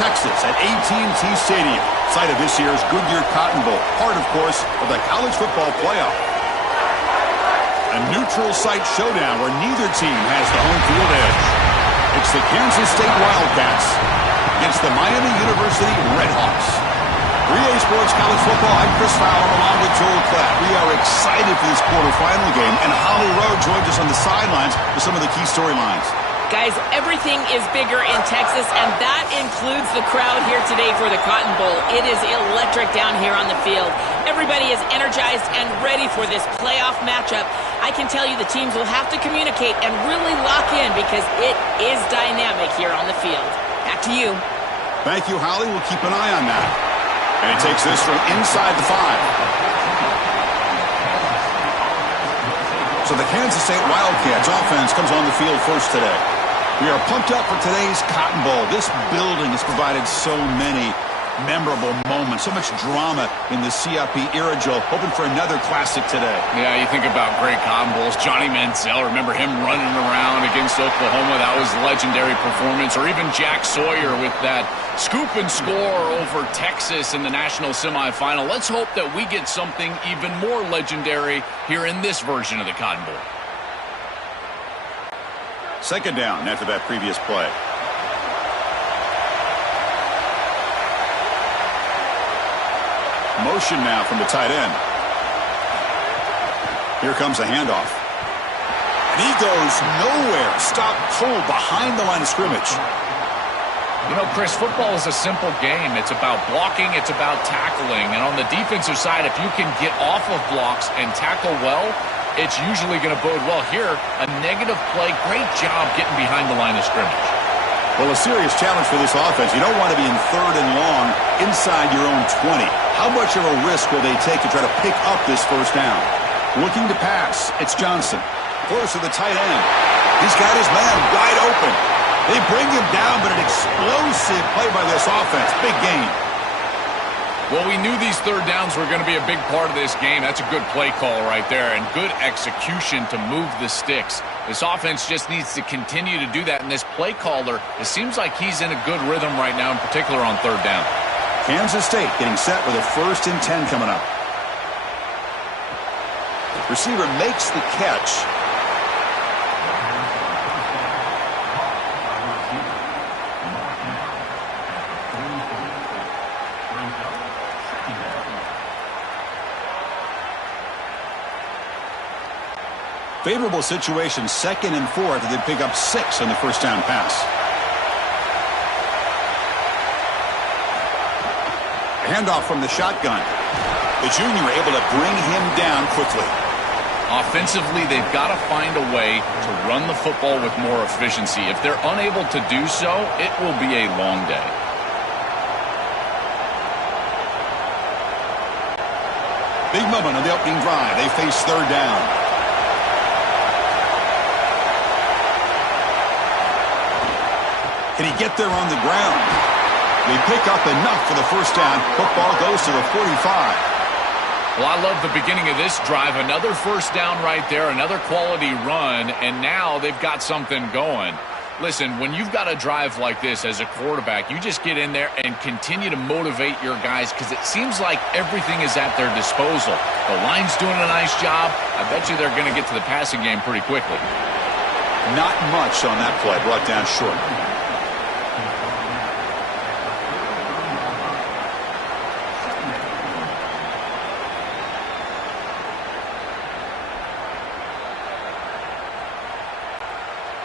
Texas at AT&T Stadium, site of this year's Goodyear Cotton Bowl, part, of course, of the college football playoff. A neutral site showdown where neither team has the home field edge. It's the Kansas State Wildcats against the Miami University Redhawks. 3A Sports College Football, I'm Chris Fowler along with Joel Klatt. We are excited for this quarterfinal game, and Holly Rowe joins us on the sidelines with some of the key storylines. Guys, everything is bigger in Texas, and that includes the crowd here today for the Cotton Bowl. It is electric down here on the field. Everybody is energized and ready for this playoff matchup. I can tell you the teams will have to communicate and really lock in because it is dynamic here on the field. Back to you. Thank you, Holly. We'll keep an eye on that. And he takes this from inside the 5. So the Kansas State Wildcats offense comes on the field first today. We are pumped up for today's Cotton Bowl. This building has provided so many memorable moments, so much drama in the CFP era, Joe. Hoping for another classic today. Yeah, you think about great Cotton Bowls. Johnny Manziel, remember him running around against Oklahoma? That was a legendary performance. Or even Jack Sawyer with that scoop and score over Texas in the national semifinal. Let's hope that we get something even more legendary here in this version of the Cotton Bowl. Second down after that previous play. Motion now from the tight end. Here comes a handoff. And he goes nowhere. Stop pull behind the line of scrimmage. You know, Chris, football is a simple game. It's about blocking. It's about tackling. And on the defensive side, if you can get off of blocks and tackle well, it's usually going to bode well. Here, a negative play. Great job getting behind the line of scrimmage. Well, a serious challenge for this offense. You don't want to be in third and long inside your own 20. How much of a risk will they take to try to pick up this first down? Looking to pass. It's Johnson. Close to the tight end. He's got his man wide open. They bring him down, but an explosive play by this offense. Big gain. Well, we knew these third downs were going to be a big part of this game. That's a good play call right there and good execution to move the sticks. This offense just needs to continue to do that. And this play caller, it seems like he's in a good rhythm right now, in particular on third down. Kansas State getting set with a 1st and 10 coming up. Receiver makes the catch. Favorable situation, 2nd and 4 after they pick up 6 on the first down pass. Handoff from the shotgun. The junior able to bring him down quickly. Offensively, they've got to find a way to run the football with more efficiency. If they're unable to do so, it will be a long day. Big moment on the opening drive. They face third down. Can he get there on the ground? They pick up enough for the first down. Football goes to the 45. Well, I love the beginning of this drive. Another first down right there, another quality run, and now they've got something going. Listen, when you've got a drive like this as a quarterback, you just get in there and continue to motivate your guys because it seems like everything is at their disposal. The line's doing a nice job. I bet you they're going to get to the passing game pretty quickly. Not much on that play, brought down short.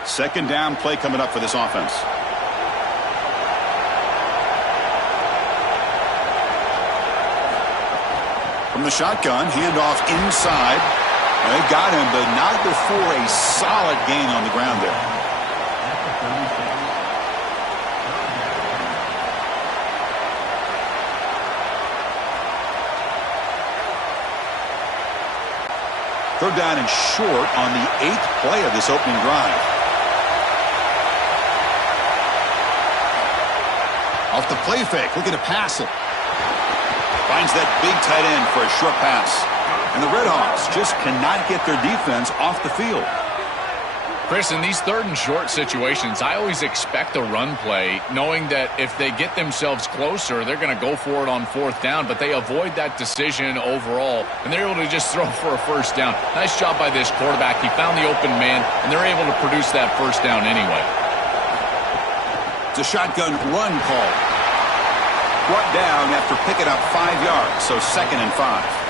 Second down play coming up for this offense. From the shotgun, handoff inside. They got him, but not before a solid gain on the ground there. Third down and short on the 8th play of this opening drive. Off the play fake, looking to pass it. Finds that big tight end for a short pass. And the Redhawks just cannot get their defense off the field. Chris, in these third and short situations, I always expect a run play, knowing that if they get themselves closer, they're going to go for it on fourth down, but they avoid that decision overall, and they're able to just throw for a first down. Nice job by this quarterback. He found the open man, and they're able to produce that first down anyway. It's a shotgun run call. Brought down after picking up 5 yards, so 2nd and 5.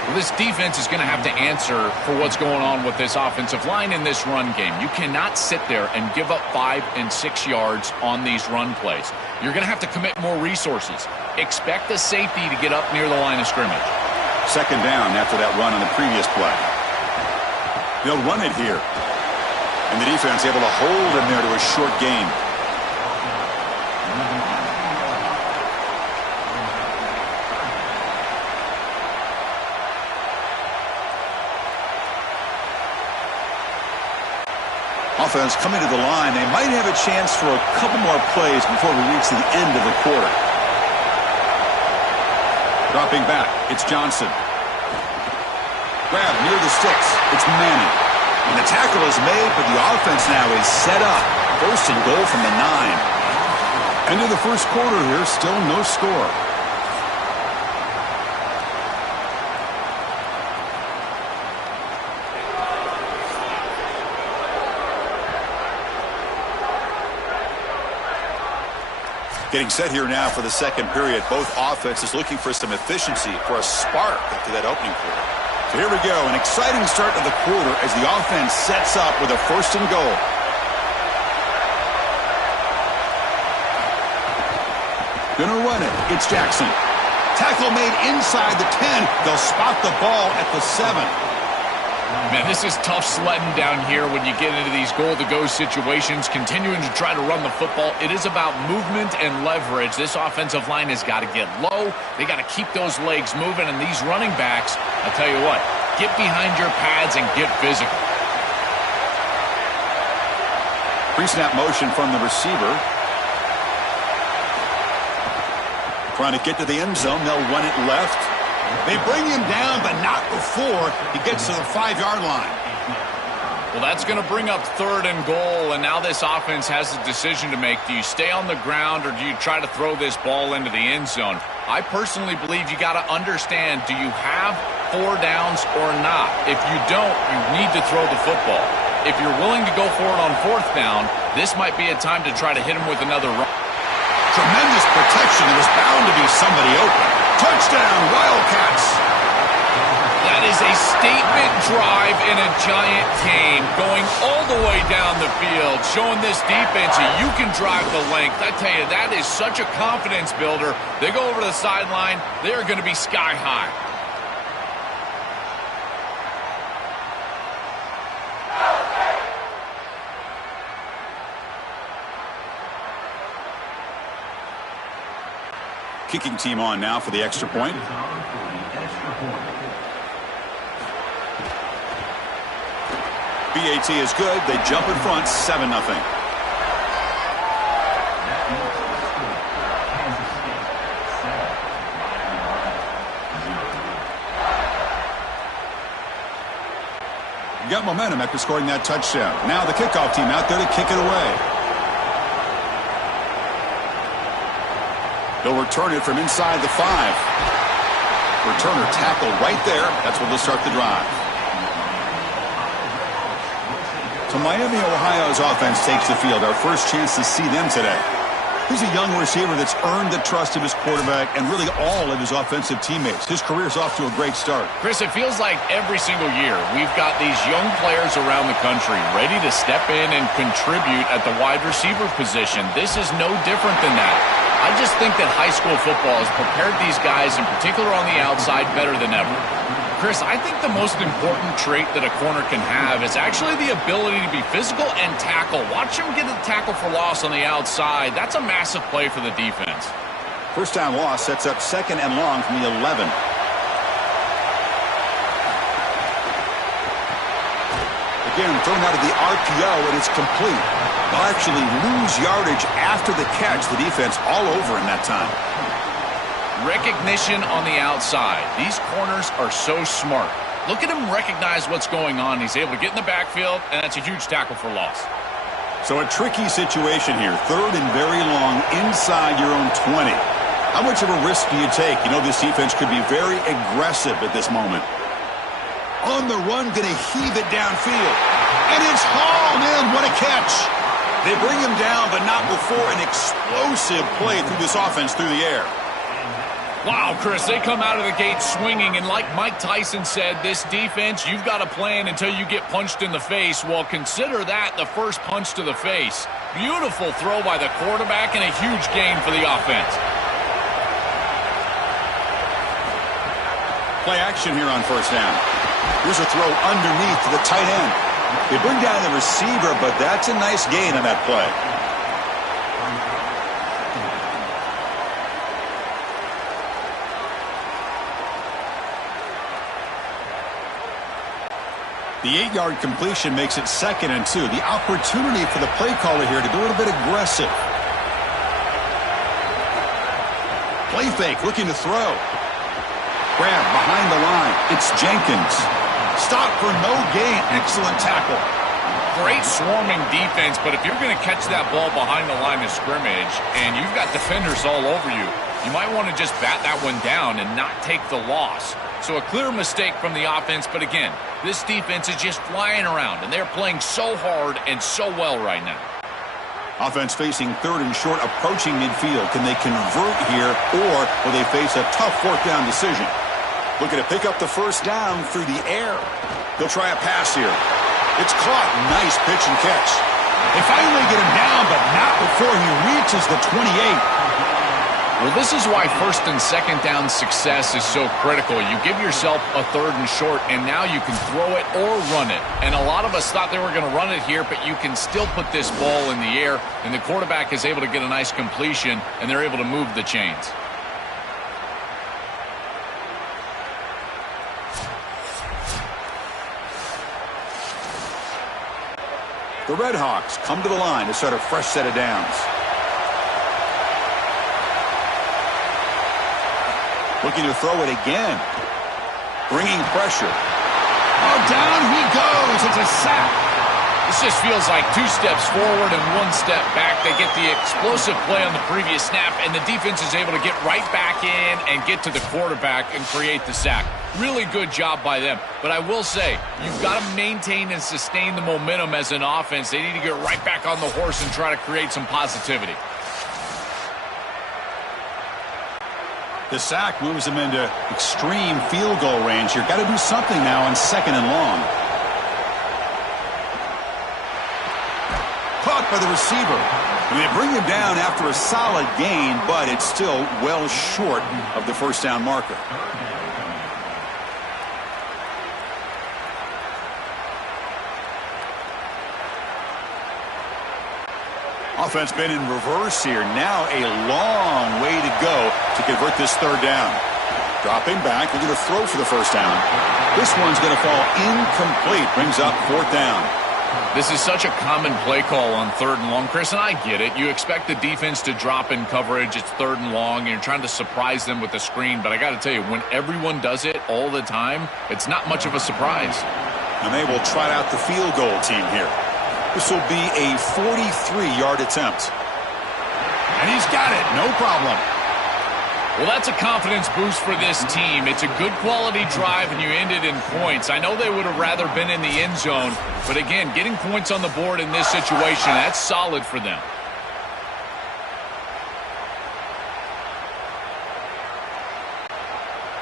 Well, this defense is going to have to answer for what's going on with this offensive line in this run game. You cannot sit there and give up 5 and 6 yards on these run plays. You're going to have to commit more resources. Expect the safety to get up near the line of scrimmage. 2nd down after that run on the previous play. They'll run it here. And the defense able to hold him there to a short gain. Offense coming to the line. They might have a chance for a couple more plays before we reach the end of the quarter. Dropping back, it's Johnson. Grab near the sticks. It's Manning. And the tackle is made, but the offense now is set up. 1st and goal from the 9. End of the first quarter here, still no score. Getting set here now for the second period. Both offenses looking for some efficiency, for a spark after that opening quarter. So here we go, an exciting start to the quarter as the offense sets up with a 1st and goal. Gonna run it. It's Jackson. Tackle made inside the 10. They'll spot the ball at the 7. Man, this is tough sledding down here when you get into these goal-to-go situations, continuing to try to run the football. It is about movement and leverage. This offensive line has got to get low. They got to keep those legs moving, and these running backs, I'll tell you what, get behind your pads and get physical. Pre-snap motion from the receiver. Trying to get to the end zone. They'll run it left. They bring him down, but not before he gets to the 5-yard line. Well, that's going to bring up 3rd and goal, and now this offense has a decision to make. Do you stay on the ground, or do you try to throw this ball into the end zone? I personally believe you got to understand, do you have 4 downs or not? If you don't, you need to throw the football. If you're willing to go for it on 4th down, this might be a time to try to hit him with another run. Tremendous protection. There was bound to be somebody open. Touchdown, Wildcats. That is a statement drive in a giant game, going all the way down the field, showing this defense that you can drive the length. I tell you, that is such a confidence builder. They go over to the sideline. They are going to be sky high. Kicking team on now for the extra point. BAT is good. They jump in front, 7-0. You got momentum after scoring that touchdown. Now the kickoff team out there to kick it away. They'll return it from inside the 5. Returner tackle right there. That's where they'll start the drive. So Miami, Ohio's offense takes the field. Our first chance to see them today. He's a young receiver that's earned the trust of his quarterback and really all of his offensive teammates. His career's off to a great start. Chris, it feels like every single year we've got these young players around the country ready to step in and contribute at the wide receiver position. This is no different than that. I just think that high school football has prepared these guys, in particular on the outside, better than ever. Chris, I think the most important trait that a corner can have is actually the ability to be physical and tackle. Watch him get a tackle for loss on the outside. That's a massive play for the defense. First down loss sets up 2nd and long from the 11. Again, thrown out of the RPO, and it's complete. They'll actually lose yardage after the catch. The defense all over in that time. Recognition on the outside. These corners are so smart. Look at him recognize what's going on. He's able to get in the backfield, and that's a huge tackle for loss. So a tricky situation here. 3rd and very long inside your own 20. How much of a risk do you take? You know, this defense could be very aggressive at this moment. On the run, going to heave it downfield. And it's hauled in. What a catch. They bring him down, but not before an explosive play through this offense through the air. Wow, Chris, they come out of the gate swinging, and like Mike Tyson said, this defense, you've got to plan until you get punched in the face. Well, consider that the first punch to the face. Beautiful throw by the quarterback and a huge gain for the offense. Play action here on 1st down. Here's a throw underneath to the tight end. They bring down the receiver, but that's a nice gain on that play. The 8-yard completion makes it 2nd and 2. The opportunity for the play caller here to be a little bit aggressive. Play fake, looking to throw. Grab behind the line. It's Jenkins. Stop for no gain. Excellent tackle. Great swarming defense, but if you're going to catch that ball behind the line of scrimmage and you've got defenders all over you, you might want to just bat that one down and not take the loss. So a clear mistake from the offense, but again, this defense is just flying around, and they're playing so hard and so well right now. Offense facing 3rd and short, approaching midfield. Can they convert here, or will they face a tough 4th down decision? Looking to pick up the 1st down through the air. They'll try a pass here. It's caught. Nice pitch and catch. They finally get him down, but not before he reaches the 28. Well, this is why 1st and 2nd down success is so critical. You give yourself a 3rd and short, and now you can throw it or run it. And a lot of us thought they were going to run it here, but you can still put this ball in the air, and the quarterback is able to get a nice completion, and they're able to move the chains. The Redhawks come to the line to start a fresh set of downs. Looking to throw it again. Bringing pressure. Oh, down he goes. It's a sack. This just feels like 2 steps forward and 1 step back. They get the explosive play on the previous snap, and the defense is able to get right back in and get to the quarterback and create the sack. Really good job by them. But I will say, you've got to maintain and sustain the momentum as an offense. They need to get right back on the horse and try to create some positivity. The sack moves them into extreme field goal range here. Got to do something now on 2nd and long. Caught by the receiver. And they bring him down after a solid gain, but it's still well short of the 1st down marker. Offense been in reverse here. Now a long way to go to convert this 3rd down. Dropping back, they're going to throw for the 1st down. This one's going to fall incomplete. Brings up 4th down. This is such a common play call on 3rd and long, Chris, and I get it. You expect the defense to drop in coverage. It's 3rd and long, and you're trying to surprise them with the screen. But I got to tell you, when everyone does it all the time, it's not much of a surprise. And they will trot out the field goal team here. This will be a 43-yard attempt. And he's got it. No problem. Well, that's a confidence boost for this team. It's a good quality drive, and you end it in points. I know they would have rather been in the end zone, but again, getting points on the board in this situation, that's solid for them.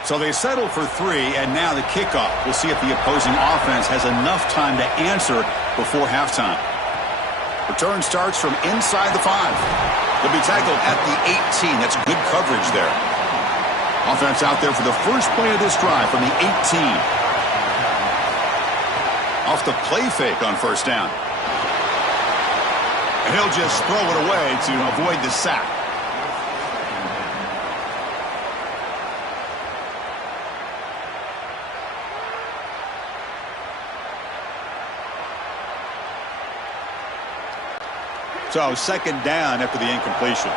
So they settle for 3, and now the kickoff. We'll see if the opposing offense has enough time to answer before halftime. Return starts from inside the 5. They'll be tackled at the 18. That's good coverage there. Offense out there for the first play of this drive from the 18. Off the play fake on 1st down. And he'll just throw it away to avoid the sack. So 2nd down after the incompletion.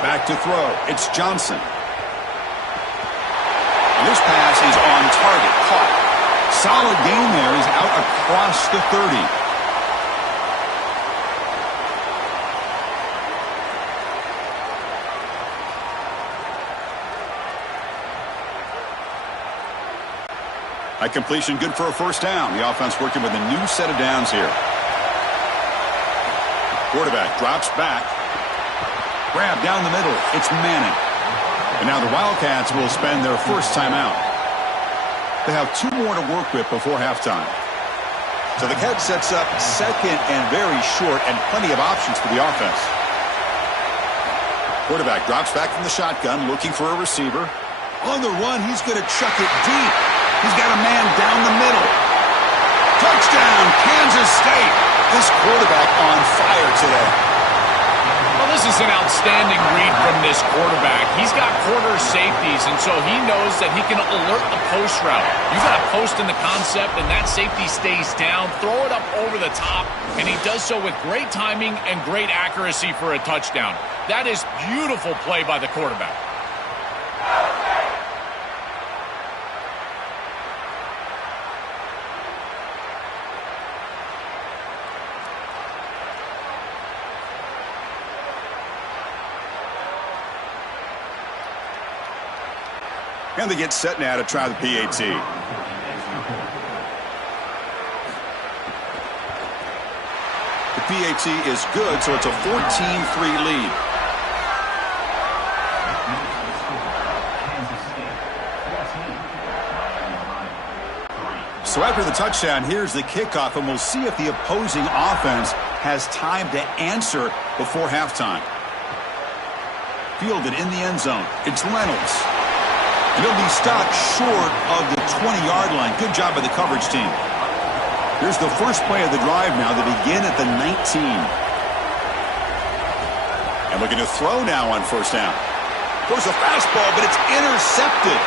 Back to throw. It's Johnson. And this pass is on target. Caught. Solid gain there. He's out across the 30. That completion good for a first down. The offense working with a new set of downs here. Quarterback drops back. Grab down the middle. It's Manning. And now the Wildcats will spend their first timeout. They have 2 more to work with before halftime. So the head sets up second and very short and plenty of options for the offense. Quarterback drops back from the shotgun looking for a receiver. On the run, he's going to chuck it deep. He's got a man down the middle. Touchdown, Kansas State. This quarterback on fire today. Well, this is an outstanding read from this quarterback. He's got quarter safeties, and so he knows that he can alert the post route. You got a post in the concept, and that safety stays down. Throw it up over the top, and he does so with great timing and great accuracy for a touchdown. That is beautiful play by the quarterback. And they get set now to try the PAT. The PAT is good, so it's a 14-3 lead. So after the touchdown, here's the kickoff, and we'll see if the opposing offense has time to answer before halftime. Fielded in the end zone. It's Reynolds. And he'll be stopped short of the 20-yard line. Good job by the coverage team. Here's the first play of the drive now. They begin at the 19. And looking to throw now on first down. Throws a fastball, but it's intercepted.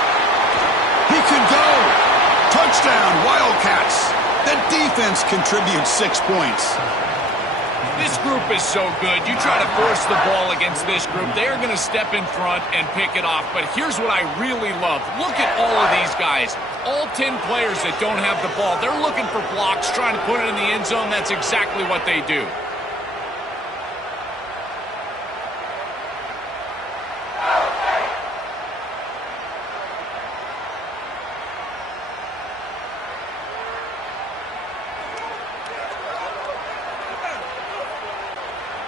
He could go. Touchdown, Wildcats. That defense contributes 6 points. This group is so good. You try to force the ball against this group, they are going to step in front and pick it off. But here's what I really love. Look at all of these guys. All 10 players that don't have the ball, they're looking for blocks, trying to put it in the end zone. That's exactly what they do.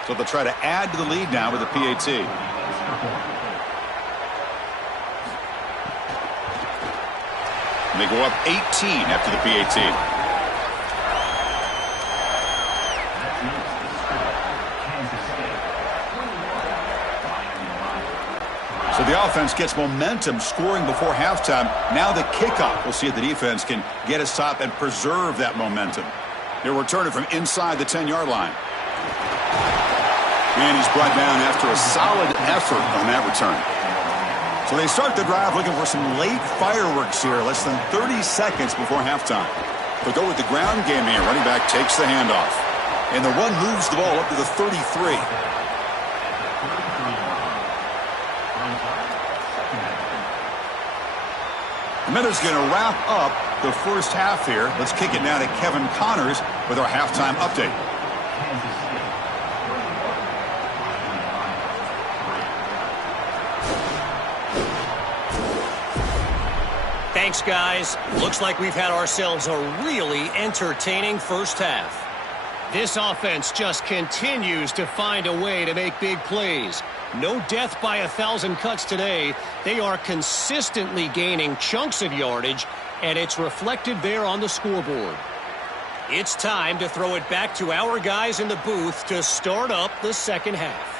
So they'll try to add to the lead now with the PAT. And they go up 18 after the PAT. So the offense gets momentum, scoring before halftime. Now the kickoff. We'll see if the defense can get a stop and preserve that momentum. They'll return it from inside the 10-yard line. And he's brought down after a solid effort on that return. So they start the drive looking for some late fireworks here, less than 30 seconds before halftime. They'll go with the ground game here. Running back takes the handoff. And the run moves the ball up to the 33. The Minutes going to wrap up the first half here. Let's kick it now to Kevin Connors with our halftime update. Thanks, guys. Looks like we've had ourselves a really entertaining first half. This offense just continues to find a way to make big plays. No death by 1,000 cuts today. They are consistently gaining chunks of yardage, and it's reflected there on the scoreboard. It's time to throw it back to our guys in the booth to start up the second half.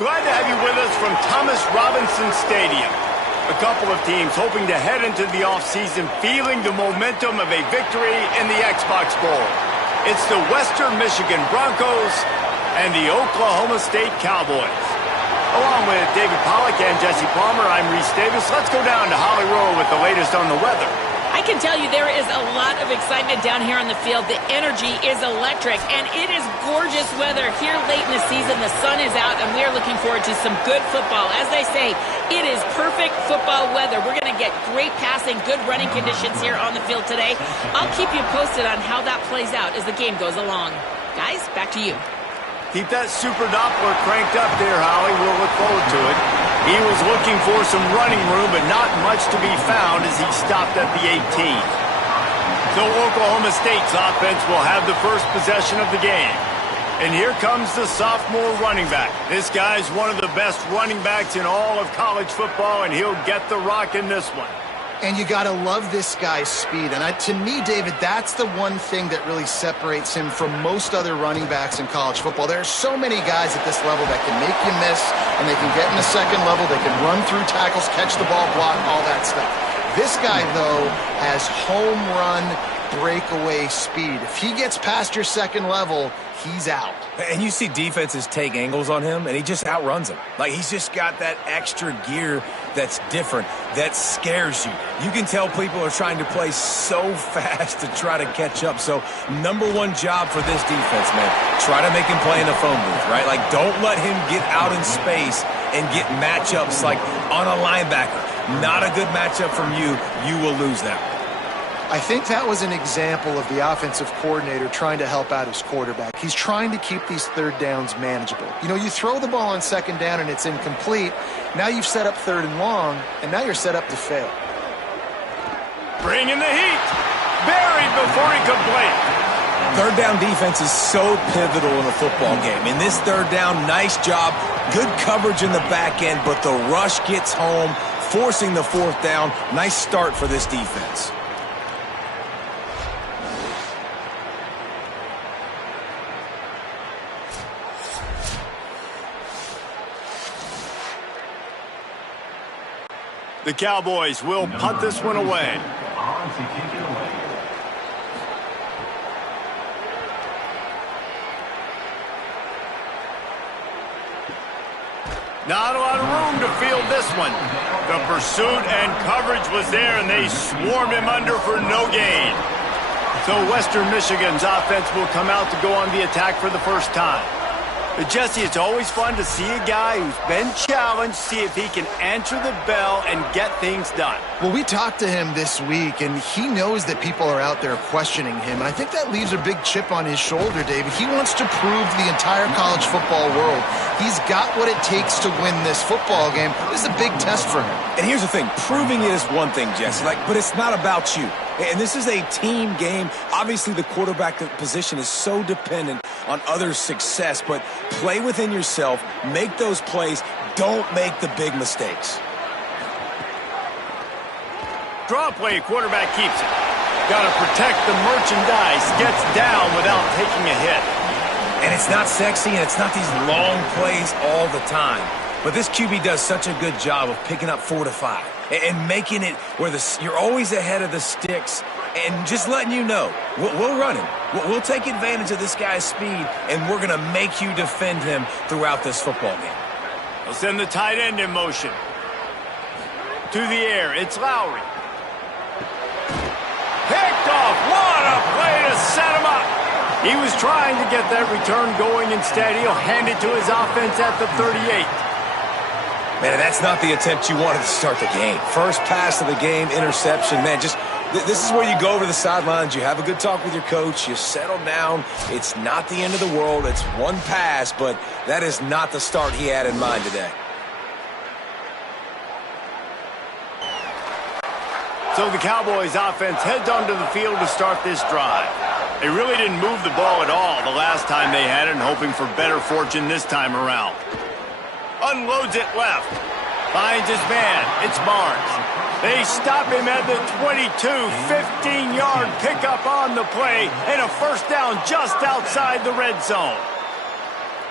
Glad to have you with us from Thomas Robinson Stadium. A couple of teams hoping to head into the offseason feeling the momentum of a victory in the Xbox Bowl. It's the Western Michigan Broncos and the Oklahoma State Cowboys. Along with David Pollack and Jesse Palmer, I'm Reese Davis. Let's go down to Holly Rowe with the latest on the weather. I can tell you there is a lot of excitement down here on the field. The energy is electric, and it is gorgeous weather here late in the season. The sun is out, and we are looking forward to some good football. As they say, it is perfect football weather. We're going to get great passing, good running conditions here on the field today. I'll keep you posted on how that plays out as the game goes along. Guys, back to you. Keep that Super Doppler cranked up there, Holly. We'll look forward to it. He was looking for some running room, but not much to be found as he stopped at the 18. So Oklahoma State's offense will have the first possession of the game. And here comes the sophomore running back. This guy's one of the best running backs in all of college football, and he'll get the rock in this one. And you got to love this guy's speed. And to me, David, that's the one thing that really separates him from most other running backs in college football. There are so many guys at this level that can make you miss, and they can get in the second level. They can run through tackles, catch the ball, block, all that stuff. This guy, though, has home run breakaway speed. If he gets past your second level, he's out. And you see defenses take angles on him, and he just outruns them. Like, he's just got that extra gear that's different, that scares you. You can tell people are trying to play so fast to try to catch up. So, number one job for this defense, man, try to make him play in the phone booth, right? Like, don't let him get out in space and get matchups like on a linebacker. Not a good matchup from you. You will lose that. I think that was an example of the offensive coordinator trying to help out his quarterback. He's trying to keep these third downs manageable. You know, you throw the ball on second down and it's incomplete. Now you've set up third and long, and now you're set up to fail. Bring in the heat. Buried before he could blink. Third down defense is so pivotal in a football game. In this third down, nice job. Good coverage in the back end, but the rush gets home, forcing the fourth down. Nice start for this defense. The Cowboys will punt this one away. Not a lot of room to field this one. The pursuit and coverage was there, and they swarmed him under for no gain. So Western Michigan's offense will come out to go on the attack for the first time. But Jesse, it's always fun to see a guy who's been challenged, see if he can answer the bell and get things done. Well, we talked to him this week, and he knows that people are out there questioning him. And I think that leaves a big chip on his shoulder, David. He wants to prove to the entire college football world he's got what it takes to win this football game. This is a big test for him. And here's the thing. Proving it is one thing, Jesse, but it's not about you. And this is a team game. Obviously, the quarterback position is so dependent on others' success, but play within yourself, make those plays, don't make the big mistakes. Draw play, quarterback keeps it. Got to protect the merchandise, gets down without taking a hit. And it's not sexy, and it's not these long plays all the time. But this QB does such a good job of picking up 4 to 5 and making it where you're always ahead of the sticks and just letting you know, we'll run him. We'll take advantage of this guy's speed, and we're going to make you defend him throughout this football game. They'll send the tight end in motion. To the air, it's Lowry. Picked off. What a play to set him up. He was trying to get that return going. Instead, he'll hand it to his offense at the 38. Man, that's not the attempt you wanted to start the game. First pass of the game, interception. Man, this is where you go over the sidelines. You have a good talk with your coach. You settle down. It's not the end of the world. It's one pass, but that is not the start he had in mind today. So the Cowboys offense heads onto the field to start this drive. They really didn't move the ball at all the last time they had it, and hoping for better fortune this time around. Unloads it left. Finds his man. It's Barnes. They stop him at the 22. 15-yard pickup on the play, and a first down just outside the red zone.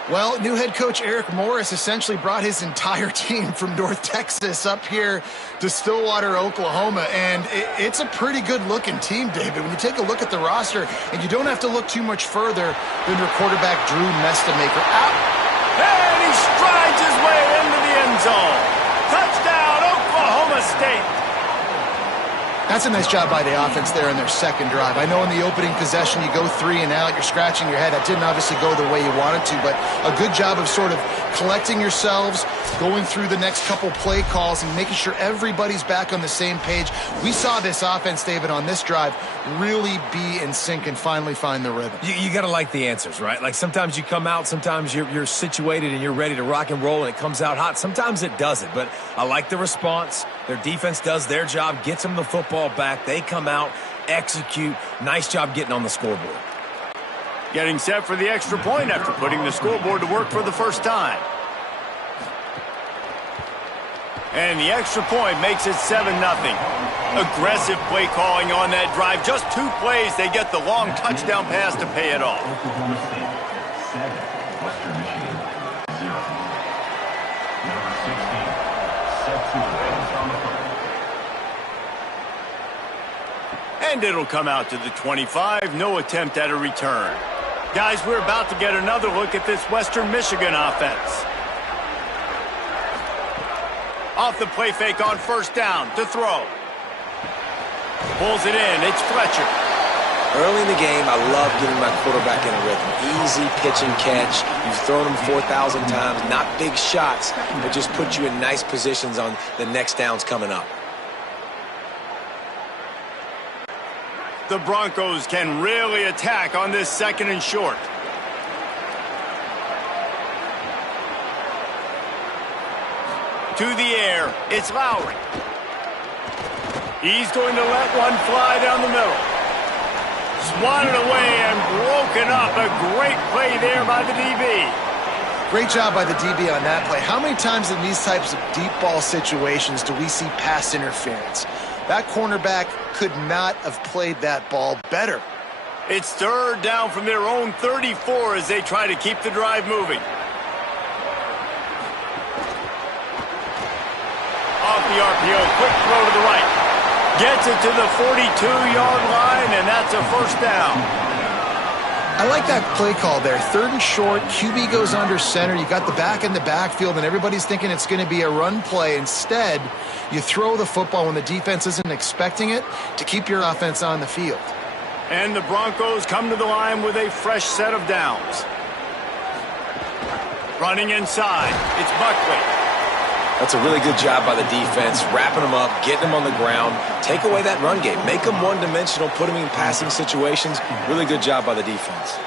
Well, new head coach Eric Morris essentially brought his entire team from North Texas up here to Stillwater, Oklahoma, and it's a pretty good-looking team, David. When you take a look at the roster, and you don't have to look too much further than their quarterback, Drew Mestamaker. Out. And he strides his way into the end zone. Touchdown, Oklahoma State. That's a nice job by the offense there in their second drive. I know in the opening possession you go 3 and out, you're scratching your head. That didn't obviously go the way you wanted to, but a good job of sort of collecting yourselves, going through the next couple play calls and making sure everybody's back on the same page. We saw this offense, David, on this drive really be in sync and finally find the rhythm. You got to like the answers, right? Like sometimes you come out, sometimes you're situated and you're ready to rock and roll and it comes out hot. Sometimes it doesn't, but I like the response. Their defense does their job, gets them the football back. They come out, execute. Nice job getting on the scoreboard. Getting set for the extra point after putting the scoreboard to work for the first time. And the extra point makes it 7-0. Aggressive play calling on that drive. Just 2 plays, they get the long touchdown pass to pay it off. Oklahoma State 7, Western Michigan 0. Number 16, set to advance on the field. And it'll come out to the 25. No attempt at a return. Guys, we're about to get another look at this Western Michigan offense. Off the play fake on first down to throw. Pulls it in. It's Fletcher. Early in the game, I love getting my quarterback in a rhythm. Easy pitch and catch. You've thrown him 4,000 times. Not big shots, but just put you in nice positions on the next downs coming up. The Broncos can really attack on this 2nd and short. To the air, it's Lowry. He's going to let one fly down the middle. Swatted away and broken up. A great play there by the DB. Great job by the DB on that play. How many times in these types of deep ball situations do we see pass interference? That cornerback could not have played that ball better. It's 3rd down from their own 34 as they try to keep the drive moving. Off the RPO, quick throw to the right. Gets it to the 42-yard line, and that's a first down. I like that play call there. 3rd and short, QB goes under center. You got the back in the backfield, and everybody's thinking it's going to be a run play. Instead, you throw the football when the defense isn't expecting it to keep your offense on the field. And the Broncos come to the line with a fresh set of downs. Running inside, it's Buckley. That's a really good job by the defense, wrapping them up, getting them on the ground. Take away that run game. Make them one-dimensional, put them in passing situations. Really good job by the defense.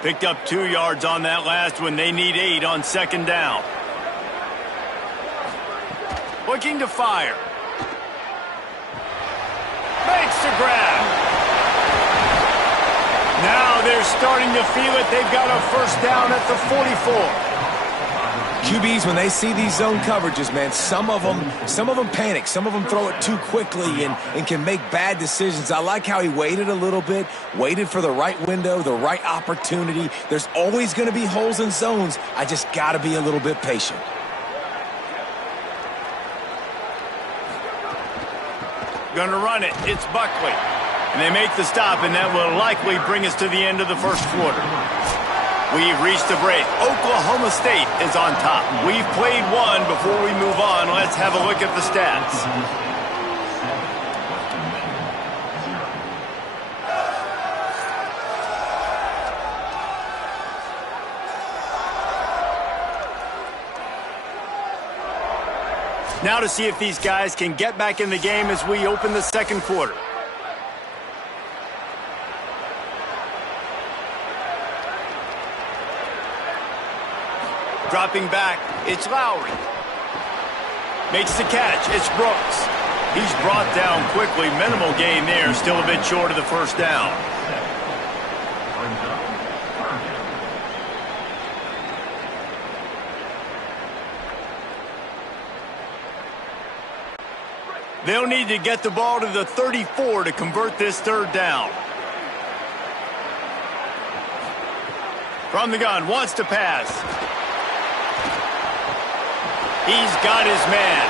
Picked up 2 yards on that last one. They need 8 on 2nd down. Looking to fire. Makes the grab. Now they're starting to feel it. They've got a first down at the 44. QBs, when they see these zone coverages, man, some of them panic. Some of them throw it too quickly and can make bad decisions. I like how he waited a little bit, waited for the right window, the right opportunity. There's always going to be holes in zones. I just got to be a little bit patient. Gonna run it. It's Buckley. And they make the stop, and that will likely bring us to the end of the first quarter. We've reached the break. Oklahoma State is on top. We've played one. Before we move on, let's have a look at the stats. Now to see if these guys can get back in the game as we open the second quarter. Dropping back, it's Lowry. Makes the catch, it's Brooks. He's brought down quickly. Minimal gain there, still a bit short of the first down. They'll need to get the ball to the 34 to convert this 3rd down. From the gun, wants to pass. He's got his man.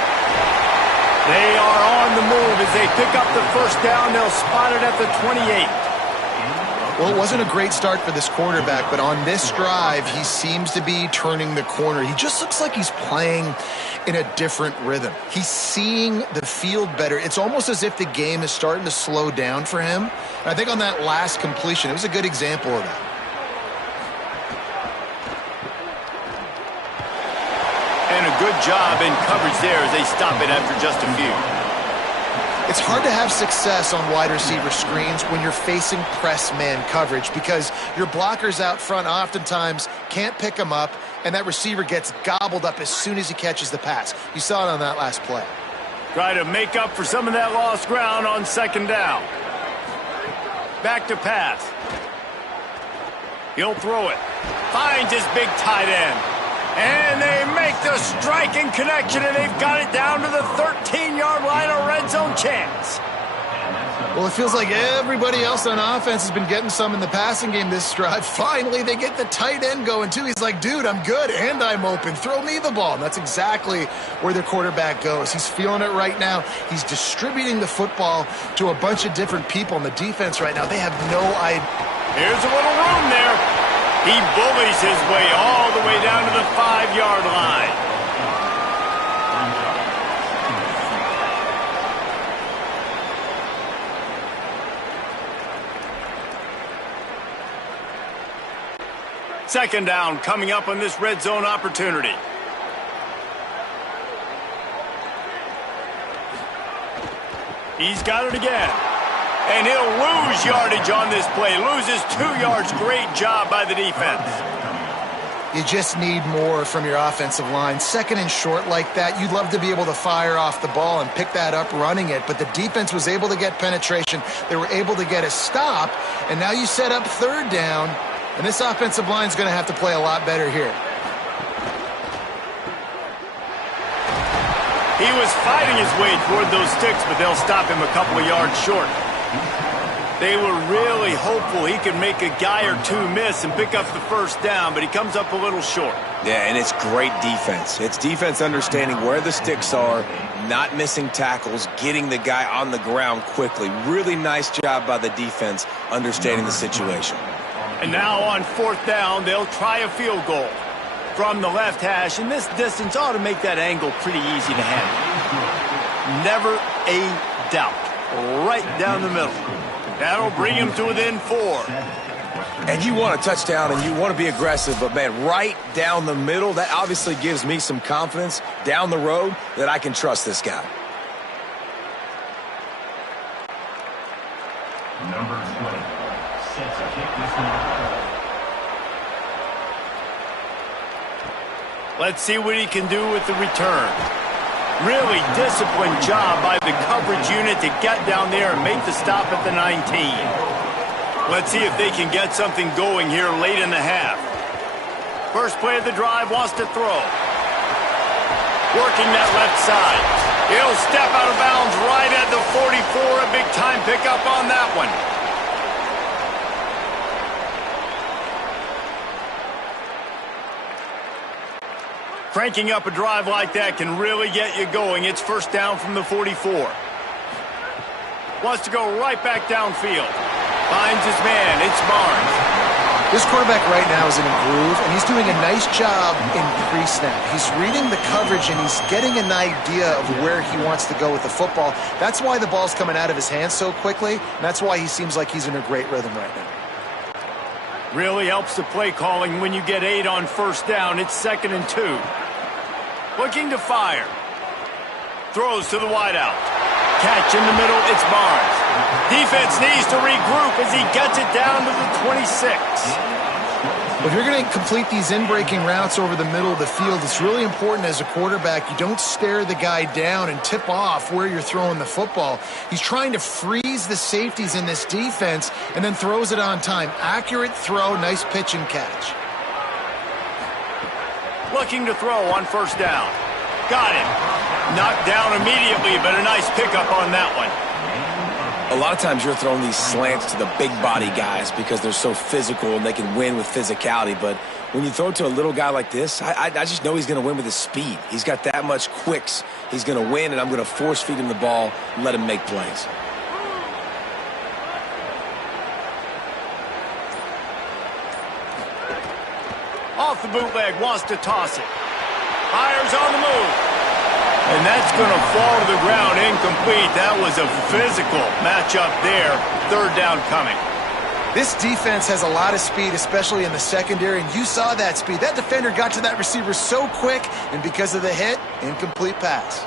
They are on the move as they pick up the first down. They'll spot it at the 28. Well, it wasn't a great start for this quarterback, but on this drive, he seems to be turning the corner. He just looks like he's playing in a different rhythm. He's seeing the field better. It's almost as if the game is starting to slow down for him. And I think on that last completion, it was a good example of that. And a good job in coverage there as they stop it after just a few. It's hard to have success on wide receiver screens when you're facing press man coverage because your blockers out front oftentimes can't pick them up, and that receiver gets gobbled up as soon as he catches the pass. You saw it on that last play. Try to make up for some of that lost ground on second down. Back to pass. He'll throw it. Finds his big tight end. And they make the striking connection, and they've got it down to the 13-yard line, a red zone chance. Well, it feels like everybody else on offense has been getting some in the passing game this drive. Finally, they get the tight end going, too. He's like, dude, I'm good, and I'm open. Throw me the ball. And that's exactly where their quarterback goes. He's feeling it right now. He's distributing the football to a bunch of different people on the defense right now. They have no idea. Here's a little room there. He bullies his way all the way down to the 5-yard line. Second down coming up on this red zone opportunity. He's got it again. And he'll lose yardage on this play. Loses 2 yards. Great job by the defense. You just need more from your offensive line. Second and short like that, you'd love to be able to fire off the ball and pick that up running it. But the defense was able to get penetration. They were able to get a stop. And now you set up third down. And this offensive line is going to have to play a lot better here. He was fighting his way toward those sticks, but they'll stop him a couple of yards short. They were really hopeful he could make a guy or two miss and pick up the first down, but he comes up a little short. Yeah, and it's great defense. It's defense understanding where the sticks are, not missing tackles, getting the guy on the ground quickly. Really nice job by the defense understanding the situation. And now on fourth down, they'll try a field goal from the left hash, and this distance ought to make that angle pretty easy to handle. Never a doubt. Right down the middle. That'll bring him to within 4. And you want a touchdown and you want to be aggressive, but, man, right down the middle, that obviously gives me some confidence down the road that I can trust this guy. Number 20. Set to kick this one. Let's see what he can do with the return. Really disciplined job by the coverage unit to get down there and make the stop at the 19. Let's see if they can get something going here late in the half. First play of the drive, wants to throw. Working that left side. He'll step out of bounds right at the 44. A big-time pickup on that one. Cranking up a drive like that can really get you going. It's first down from the 44. Wants to go right back downfield. Finds his man. It's Barnes. This quarterback right now is in a groove, and he's doing a nice job in pre-snap. He's reading the coverage, and he's getting an idea of where he wants to go with the football. That's why the ball's coming out of his hands so quickly, and that's why he seems like he's in a great rhythm right now. Really helps the play calling when you get 8 on first down. It's 2nd and 2. Looking to fire. Throws to the wideout. Catch in the middle, it's Barnes. Defense needs to regroup as he gets it down to the 26. If you're going to complete these in-breaking routes over the middle of the field, it's really important as a quarterback you don't stare the guy down and tip off where you're throwing the football. He's trying to freeze the safeties in this defense and then throws it on time. Accurate throw, nice pitch and catch. Looking to throw on first down. Got it. Knocked down immediately, but a nice pickup on that one. A lot of times you're throwing these slants to the big body guys because they're so physical and they can win with physicality. But when you throw it to a little guy like this, I just know he's going to win with his speed. He's got that much quicks. He's going to win, and I'm going to force feed him the ball and let him make plays. Off the bootleg, wants to toss it. Fires on the move. And that's going to fall to the ground incomplete. That was a physical matchup there. Third down coming. This defense has a lot of speed, especially in the secondary, and you saw that speed. That defender got to that receiver so quick, and because of the hit, incomplete pass.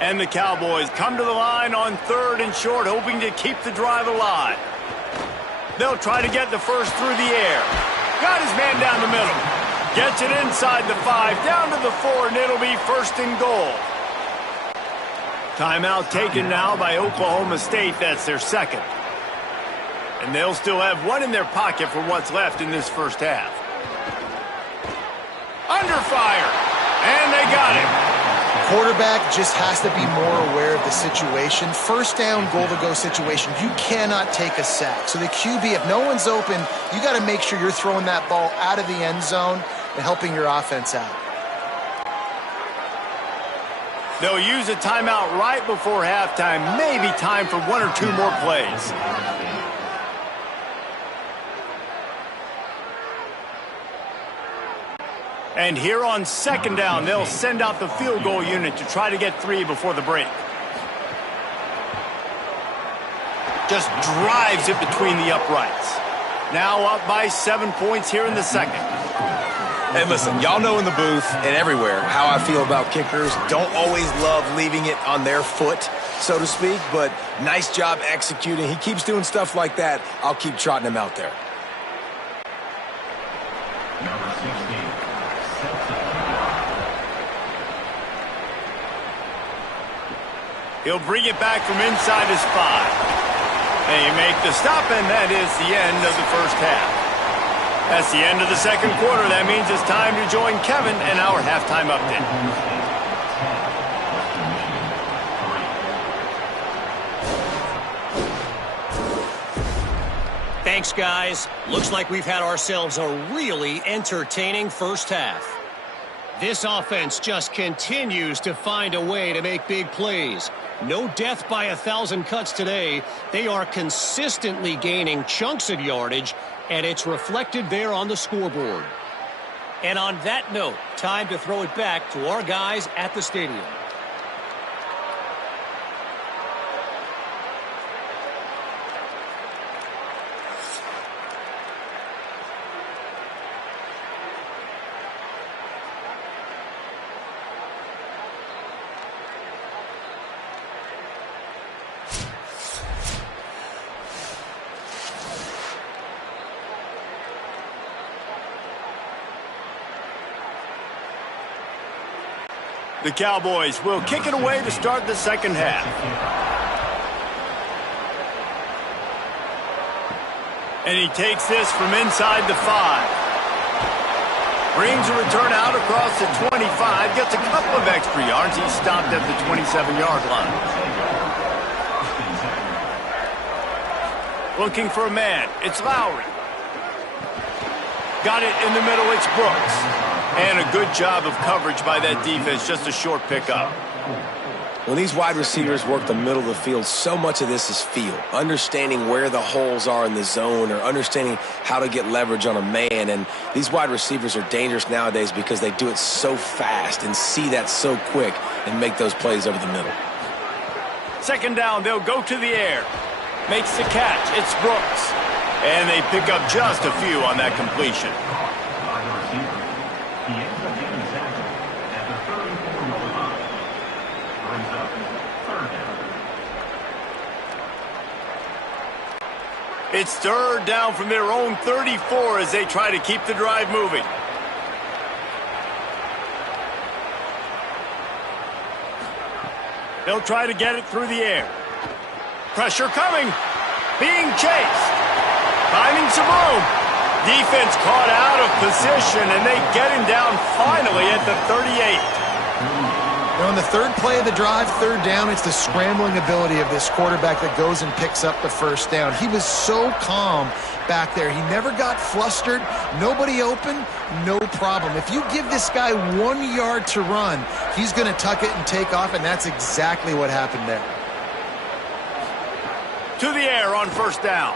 And the Cowboys come to the line on 3rd and short, hoping to keep the drive alive. They'll try to get the first through the air. Got his man down the middle. Gets it inside the 5, down to the 4, and it'll be 1st and goal. Timeout taken now by Oklahoma State. That's their 2nd. And they'll still have one in their pocket for what's left in this first half. Under fire. And they got him. Quarterback just has to be more aware of the situation. First down, goal-to-go situation. You cannot take a sack. So the QB, if no one's open, you got to make sure you're throwing that ball out of the end zone and helping your offense out. They'll use a timeout right before halftime. Maybe time for 1 or 2 more plays. And here on 2nd down, they'll send out the field goal unit to try to get 3 before the break. Just drives it between the uprights. Now up by 7 points here in the 2nd. Hey, listen, y'all know in the booth and everywhere how I feel about kickers. Don't always love leaving it on their foot, so to speak, but nice job executing. He keeps doing stuff like that. I'll keep trotting him out there. Number 16, sets the kickoff. He'll bring it back from inside his 5. They make the stop, and that is the end of the first half. That's the end of the 2nd quarter. That means it's time to join Kevin in our halftime update. Thanks, guys. Looks like we've had ourselves a really entertaining first half. This offense just continues to find a way to make big plays. No death by 1,000 cuts today. They are consistently gaining chunks of yardage, and it's reflected there on the scoreboard. And on that note, time to throw it back to our guys at the stadium. The Cowboys will kick it away to start the 2nd half. And he takes this from inside the 5. Brings a return out across the 25. Gets a couple of extra yards. He's stopped at the 27-yard line. Looking for a man. It's Lowry. Got it in the middle. It's Brooks. And a good job of coverage by that defense. Just a short pickup. When these wide receivers work the middle of the field, so much of this is feel. Understanding where the holes are in the zone or understanding how to get leverage on a man. And these wide receivers are dangerous nowadays because they do it so fast and see that so quick and make those plays over the middle. 2nd down, they'll go to the air. Makes the catch. It's Brooks. And they pick up just a few on that completion. He ends up getting tackled at the 34-yard line. Brings up 3rd down. It's 3rd down from their own 34 as they try to keep the drive moving. They'll try to get it through the air. Pressure coming. Being chased. Finding some room. Defense caught out of position, and they get him down finally at the 38. Now, on the third play of the drive, third down, it's the scrambling ability of this quarterback that goes and picks up the first down. He was so calm back there. He never got flustered. Nobody open, no problem. If you give this guy 1 yard to run, he's going to tuck it and take off, and that's exactly what happened there. To the air on first down.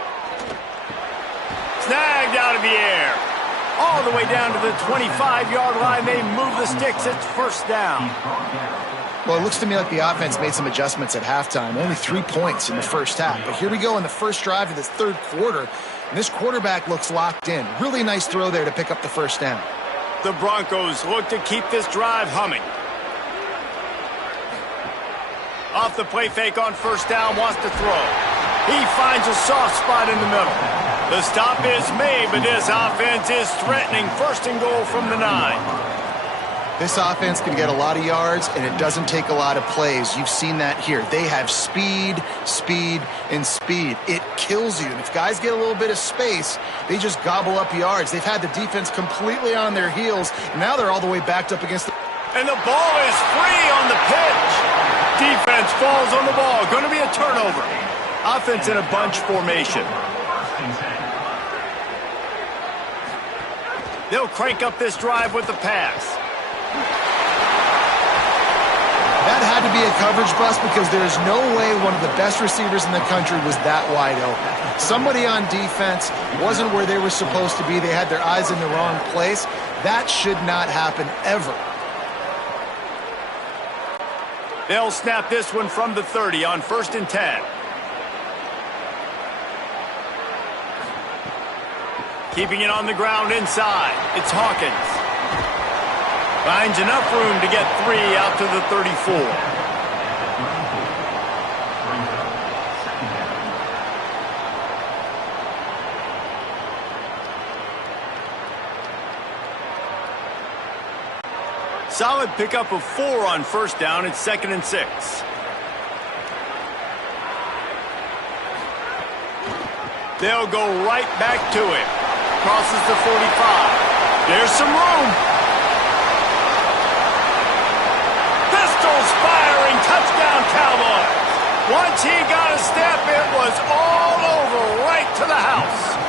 Snagged out of the air. All the way down to the 25-yard line. They move the sticks. It's first down. Well, it looks to me like the offense made some adjustments at halftime. Only 3 points in the first half. But here we go in the first drive of this third quarter. And this quarterback looks locked in. Really nice throw there to pick up the first down. The Broncos look to keep this drive humming. Off the play fake on first down, wants to throw. He finds a soft spot in the middle. The stop is made, but this offense is threatening first and goal from the 9. This offense can get a lot of yards, and it doesn't take a lot of plays. You've seen that here. They have speed, speed, and speed. It kills you. And if guys get a little bit of space, they just gobble up yards. They've had the defense completely on their heels. Now they're all the way backed up against the... And the ball is free on the pitch. Defense falls on the ball. Going to be a turnover. Offense in a bunch formation. They'll crank up this drive with the pass. That had to be a coverage bust because there's no way one of the best receivers in the country was that wide open. Somebody on defense wasn't where they were supposed to be. They had their eyes in the wrong place. That should not happen ever. They'll snap this one from the 30 on 1st and 10. Keeping it on the ground inside. It's Hawkins. Finds enough room to get 3 out to the 34. Solid pickup of 4 on first down. It's 2nd and 6. They'll go right back to it. Crosses the 45. There's some room. Pistols firing. Touchdown, Cowboys. Once he got a step, it was all over right to the house.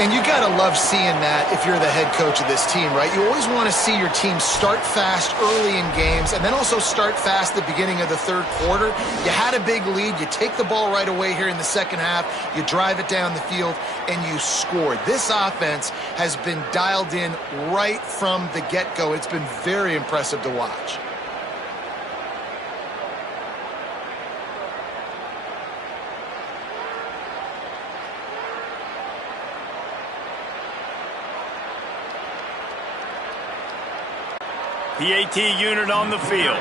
And you got to love seeing that if you're the head coach of this team, right? You always want to see your team start fast early in games and then also start fast at the beginning of the third quarter. You had a big lead. You take the ball right away here in the second half. You drive it down the field, and you score. This offense has been dialed in right from the get-go. It's been very impressive to watch. PAT unit on the field.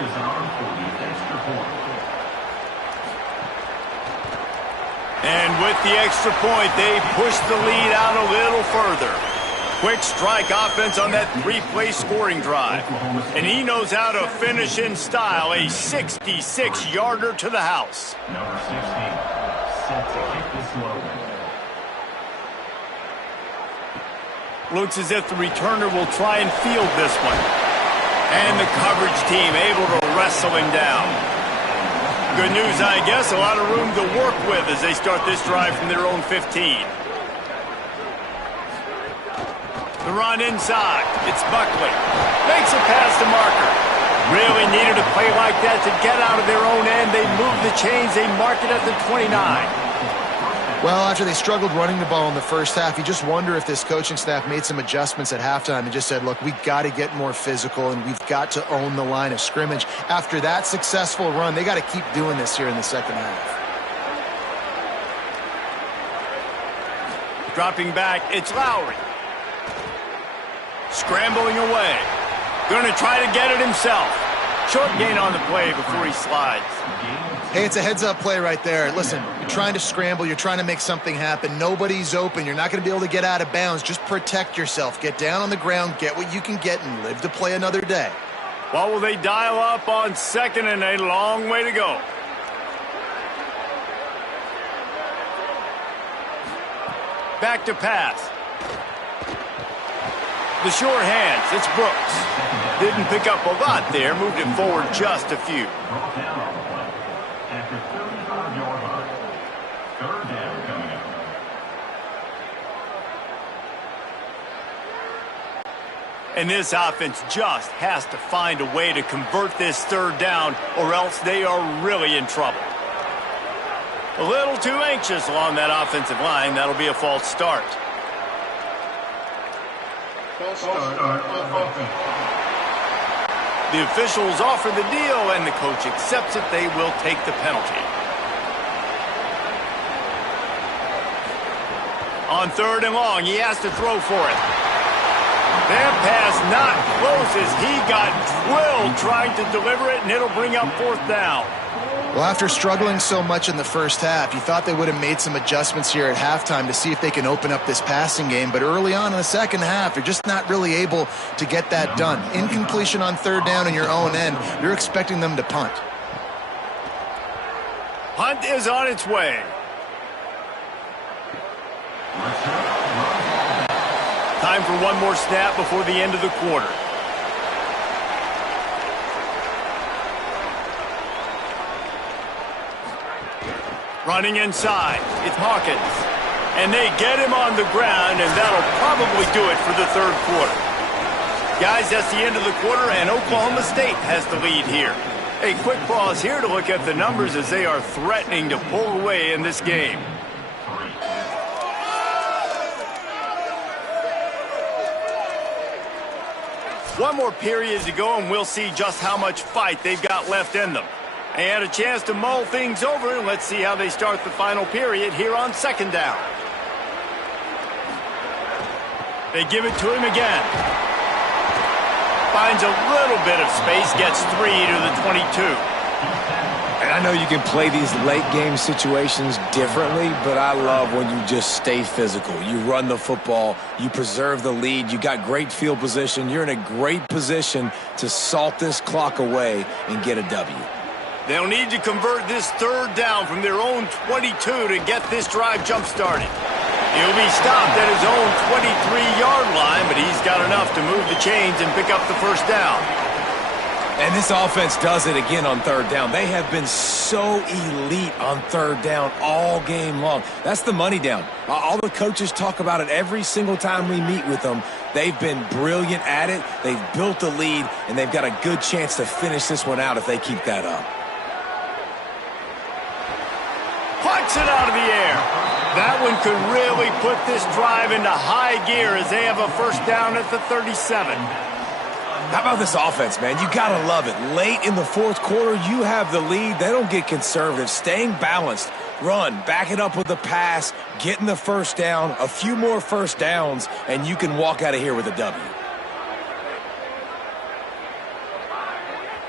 And with the extra point, they push the lead out a little further. Quick strike offense on that 3-play scoring drive. And he knows how to finish in style, a 66-yarder to the house. Number 16, set to kick this low. Looks as if the returner will try and field this one. And the coverage team able to wrestle him down. Good news, I guess, a lot of room to work with as they start this drive from their own 15. The run inside. It's Buckley. Makes a pass to Marker. Really needed a play like that to get out of their own end. They move the chains. They mark it at the 29. Well, after they struggled running the ball in the first half, you just wonder if this coaching staff made some adjustments at halftime and just said, look, we've got to get more physical and we've got to own the line of scrimmage. After that successful run, they got to keep doing this here in the second half. Dropping back, it's Lowry. Scrambling away. Going to try to get it himself. Short gain on the play before he slides. Hey, it's a heads-up play right there. Listen, you're trying to scramble. You're trying to make something happen. Nobody's open. You're not going to be able to get out of bounds. Just protect yourself. Get down on the ground, get what you can get, and live to play another day. What will they dial up on 2nd and a long way to go? Back to pass. The sure hands, it's Brooks. Didn't pick up a lot there, moved it forward just a few. Brought down on the play. After 35-yard line. Third down coming up. And this offense just has to find a way to convert this third down, or else they are really in trouble. A little too anxious along that offensive line. That'll be a false start. The officials offer the deal, and the coach accepts it. They will take the penalty. On third and long, he has to throw for it. That pass not close as he got drilled trying to deliver it, and it'll bring up fourth down. Well, after struggling so much in the first half, you thought they would have made some adjustments here at halftime to see if they can open up this passing game. But early on in the second half, you're just not really able to get that done. Incompletion on third down in your own end, you're expecting them to punt. Punt is on its way. Time for one more snap before the end of the quarter. Running inside, it's Hawkins. And they get him on the ground, and that'll probably do it for the third quarter. Guys, that's the end of the quarter, and Oklahoma State has the lead here. A quick pause here to look at the numbers as they are threatening to pull away in this game. One more period to go, and we'll see just how much fight they've got left in them. And a chance to mull things over, and let's see how they start the final period here on second down. They give it to him again. Finds a little bit of space, gets 3 to the 22. And I know you can play these late game situations differently, but I love when you just stay physical. You run the football, you preserve the lead, you got great field position, you're in a great position to salt this clock away and get a W. They'll need to convert this third down from their own 22 to get this drive jump-started. He'll be stopped at his own 23-yard line, but he's got enough to move the chains and pick up the first down. And this offense does it again on third down. They have been so elite on third down all game long. That's the money down. All the coaches talk about it every single time we meet with them. They've been brilliant at it. They've built the lead, and they've got a good chance to finish this one out if they keep that up. Puts it out of the air. That one could really put this drive into high gear as they have a first down at the 37. How about this offense, man? You got to love it. Late in the fourth quarter, you have the lead. They don't get conservative. Staying balanced. Run, back it up with the pass, getting the first down, a few more first downs, and you can walk out of here with a W.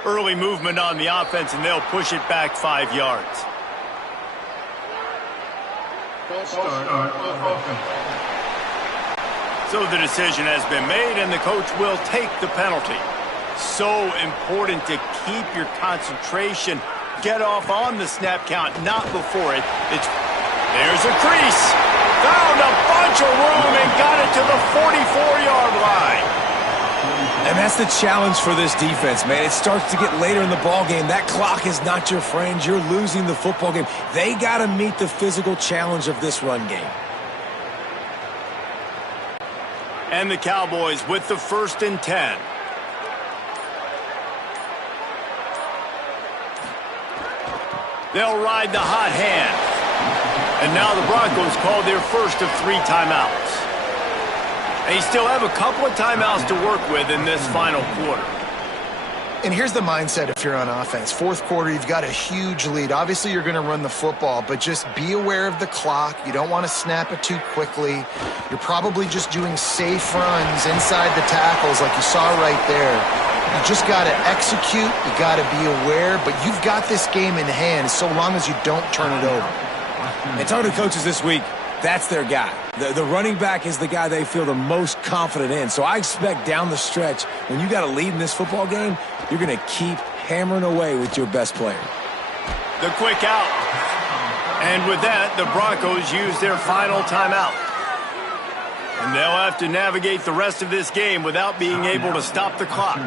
Early movement on the offense, and they'll push it back 5 yards. So the decision has been made, and the coach will take the penalty. So important to keep your concentration. Get off on the snap count, not before it. There's a crease. Found a bunch of room and got it to the 44-yard line. And that's the challenge for this defense, man. It starts to get later in the ball game. That clock is not your friend. You're losing the football game. They got to meet the physical challenge of this run game. And the Cowboys with the 1st and 10. They'll ride the hot hand. And now the Broncos called their first of 3 timeouts. They still have a couple of timeouts to work with in this final quarter. And here's the mindset if you're on offense. Fourth quarter, you've got a huge lead. Obviously, you're going to run the football, but just be aware of the clock. You don't want to snap it too quickly. You're probably just doing safe runs inside the tackles like you saw right there. You just got to execute. You got to be aware, but you've got this game in hand so long as you don't turn it over. And talking to coaches this week, that's their guy. The running back is the guy they feel the most confident in. So I expect down the stretch, when you got a lead in this football game, you're going to keep hammering away with your best player. The quick out. And with that, the Broncos use their final timeout. And they'll have to navigate the rest of this game without being able to stop the clock.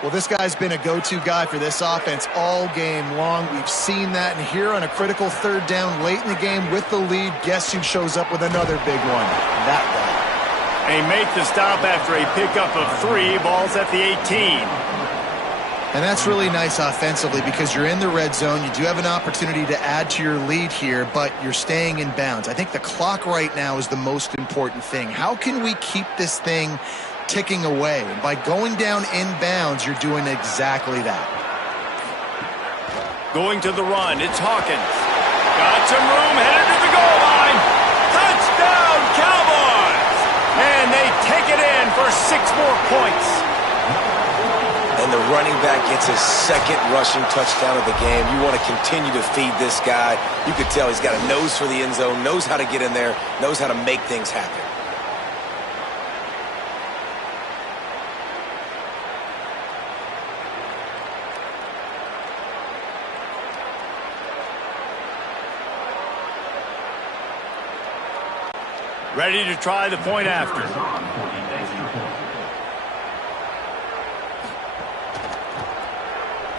Well, this guy's been a go-to guy for this offense all game long. We've seen that, and here on a critical third down late in the game with the lead, guess who shows up with another big one? That guy. They make the stop after a pickup of 3, balls at the 18. And that's really nice offensively because you're in the red zone. You do have an opportunity to add to your lead here, but you're staying in bounds. I think the clock right now is the most important thing. How can we keep this thing ticking away? And by going down in bounds, you're doing exactly that. Going to the run, it's Hawkins. Got some room, headed to the goal line. Touchdown, Cowboys! And they take it in for 6 more points. And the running back gets his second rushing touchdown of the game. You want to continue to feed this guy. You could tell he's got a nose for the end zone, knows how to get in there, knows how to make things happen. Ready to try the point after.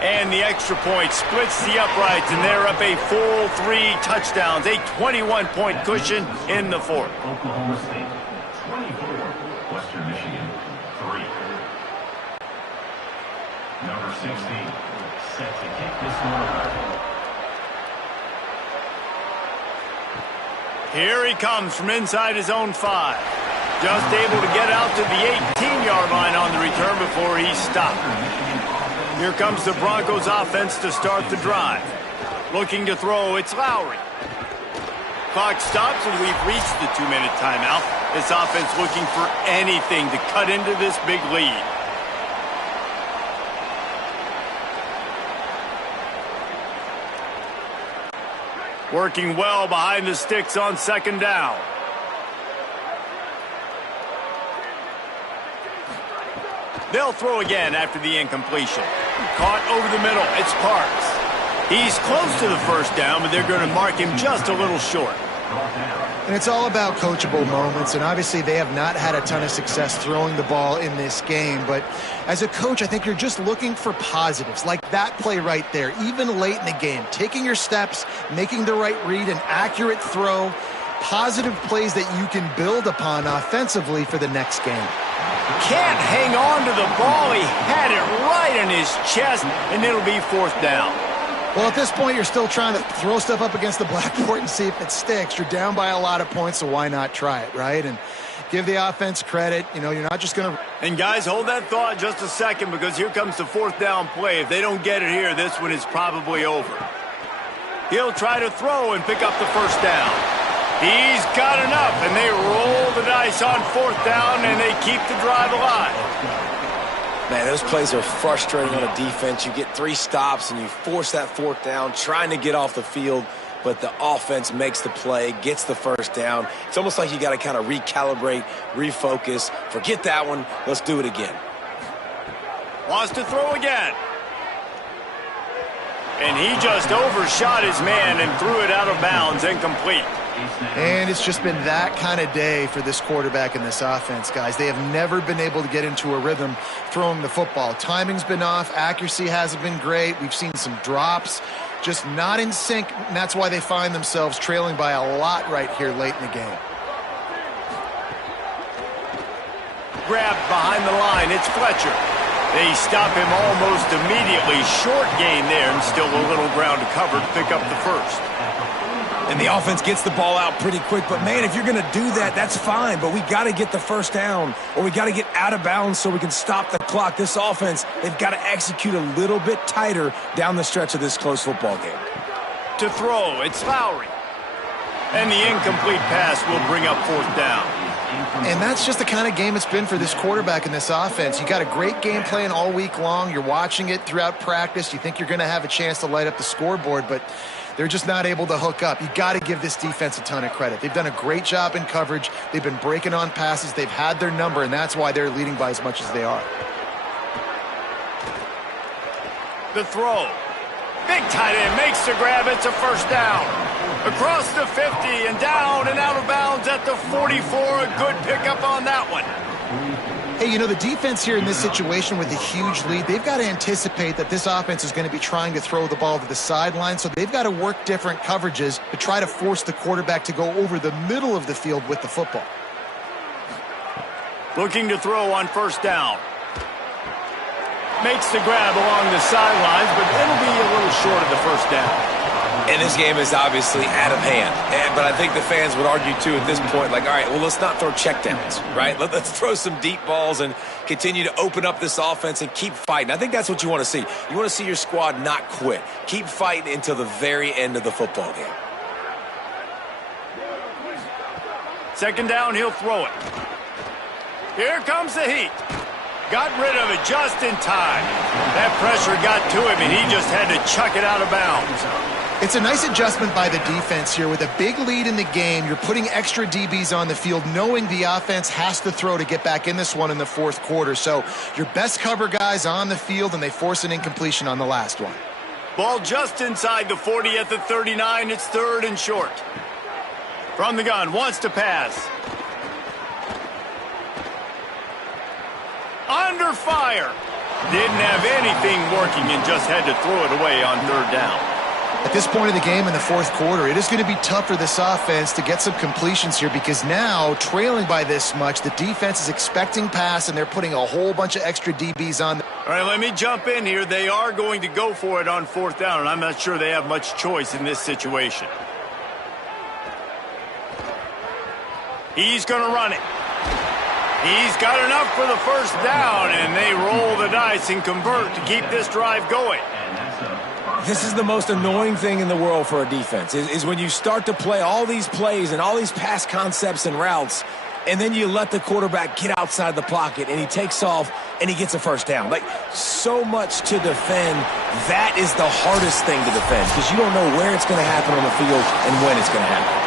And the extra point splits the uprights, and they're up a full 3 touchdowns, a 21-point cushion in the fourth. Oklahoma State, 24. Western Michigan, 3. Number 16, set to kick this one away. Here he comes from inside his own 5. Just able to get out to the 18-yard line on the return before he's stopped. Here comes the Broncos offense to start the drive. Looking to throw, it's Lowry. Clock stops and we've reached the 2-minute timeout. This offense looking for anything to cut into this big lead. Working well behind the sticks on second down. They'll throw again after the incompletion. Caught over the middle. It's Parks. He's close to the first down, but they're going to mark him just a little short. And it's all about coachable moments, and obviously they have not had a ton of success throwing the ball in this game. But as a coach, I think you're just looking for positives, like that play right there, even late in the game. Taking your steps, making the right read, an accurate throw, positive plays that you can build upon offensively for the next game. Can't hang on to the ball. He had it right in his chest, and it'll be 4th down. Well, at this point, you're still trying to throw stuff up against the blackboard and see if it sticks. You're down by a lot of points, so why not try it, right? And give the offense credit. You know, you're not just going to... And guys, hold that thought just a second, because here comes the 4th down play. If they don't get it here, this one is probably over. He'll try to throw and pick up the first down. He's got enough, and they roll the dice on 4th down, and they keep the drive alive. Man, those plays are frustrating on a defense. You get 3 stops, and you force that 4th down, trying to get off the field, but the offense makes the play, gets the first down. It's almost like you got to kind of recalibrate, refocus. Forget that one. Let's do it again. Wants to throw again. And he just overshot his man and threw it out of bounds, incomplete. And it's just been that kind of day for this quarterback and this offense, guys. They have never been able to get into a rhythm throwing the football. Timing's been off. Accuracy hasn't been great. We've seen some drops, just not in sync, and that's why they find themselves trailing by a lot right here late in the game. Grabbed behind the line. It's Fletcher. They stop him almost immediately. Short gain there, and still a little ground to cover to pick up the first. And the offense gets the ball out pretty quick. But, man, if you're going to do that, that's fine. But we got to get the first down, or we got to get out of bounds so we can stop the clock. This offense, they've got to execute a little bit tighter down the stretch of this close football game. To throw, it's Lowry. And the incomplete pass will bring up 4th down. And that's just the kind of game it's been for this quarterback and this offense. You got a great game plan all week long. You're watching it throughout practice. You think you're going to have a chance to light up the scoreboard, but they're just not able to hook up. You got to give this defense a ton of credit. They've done a great job in coverage. They've been breaking on passes. They've had their number, and that's why they're leading by as much as they are. The throw. Big tight end makes the grab. It's a first down. Across the 50 and down and out of bounds at the 44. A good pickup on that one. Hey, you know, the defense here in this situation with a huge lead, they've got to anticipate that this offense is going to be trying to throw the ball to the sideline, so they've got to work different coverages to try to force the quarterback to go over the middle of the field with the football. Looking to throw on first down. Makes the grab along the sidelines, but it'll be a little short of the first down. And this game is obviously out of hand. But I think the fans would argue, too, at this point, like, all right, well, let's not throw checkdowns, right? Let's throw some deep balls and continue to open up this offense and keep fighting. I think that's what you want to see. You want to see your squad not quit. Keep fighting until the very end of the football game. Second down, he'll throw it. Here comes the heat. Got rid of it just in time. That pressure got to him, and he just had to chuck it out of bounds. It's a nice adjustment by the defense here. With a big lead in the game, you're putting extra DBs on the field, knowing the offense has to throw to get back in this one in the fourth quarter. So your best cover guys on the field, and they force an incompletion on the last one. Ball just inside the 40 at the 39. It's third and short. From the gun, wants to pass. Under fire. Didn't have anything working and just had to throw it away on third down. At this point of the game in the fourth quarter, it is going to be tough for this offense to get some completions here, because now, trailing by this much, the defense is expecting pass, and they're putting a whole bunch of extra DBs on. All right, let me jump in here. They are going to go for it on fourth down, and I'm not sure they have much choice in this situation. He's going to run it. He's got enough for the first down, and they roll the dice and convert to keep this drive going. This is the most annoying thing in the world for a defense, is when you start to play all these plays and all these pass concepts and routes, and then you let the quarterback get outside the pocket, and he takes off, and he gets a first down. Like, so much to defend. That is the hardest thing to defend, because you don't know where it's going to happen on the field and when it's going to happen.